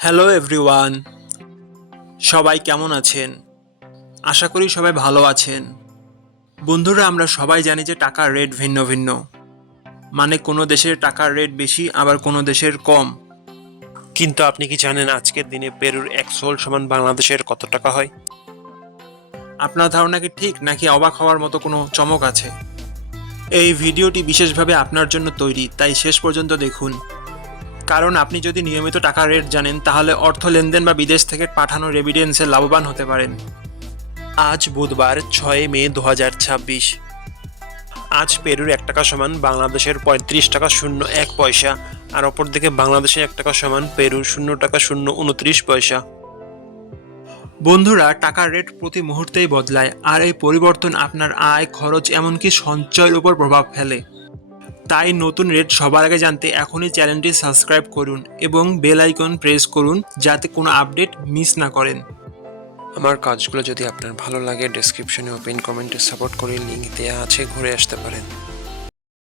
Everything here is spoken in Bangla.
হ্যালো এভরিওয়ান, সবাই কেমন আছেন? আশা করি সবাই ভালো আছেন। বন্ধুরা, আমরা সবাই জানি যে টাকার রেট ভিন্ন ভিন্ন। মানে কোনো দেশের টাকার রেট বেশি, আবার কোনো দেশের কম। কিন্তু আপনি কি জানেন আজকের দিনে পেরুর 100 সমান বাংলাদেশের কত টাকা হয়? আপনার ধারণা কি ঠিক, নাকি অবাক হওয়ার মতো কোনো চমক আছে? এই ভিডিওটি বিশেষভাবে আপনার জন্য তৈরি, তাই শেষ পর্যন্ত দেখুন। কারণ আপনি যদি নিয়মিত টাকার রেট জানেন, তাহলে অর্থ লেনদেন বা বিদেশ থেকে পাঠানো রেমিটেন্সে লাভবান হতে পারেন। আজ বুধবার 6 মে 2026। আজ পেরুর 1 টাকা সমান বাংলাদেশের 35 টাকা 01 পয়সা, আর অপরদিকে বাংলাদেশের 1 টাকা সমান পেরুর 0 টাকা 029 পয়সা। বন্ধুরা, টাকার রেট প্রতি মুহূর্তেই বদলায়, আর এই পরিবর্তন আপনার আয়, খরচ, এমনকি সঞ্চয়ের উপর প্রভাব ফেলে। তাই নতুন রেট সবার আগে জানতে এখনই চ্যানেলটি সাবস্ক্রাইব করুন এবং বেল আইকন প্রেস করুন, যাতে কোনো আপডেট মিস না করেন। আমার কাজগুলো যদি আপনার ভালো লাগে, ডেসক্রিপশনে ও পিন কমেন্টে সাপোর্ট করে লিংক দেওয়া আছে, ঘুরে আসতে পারেন।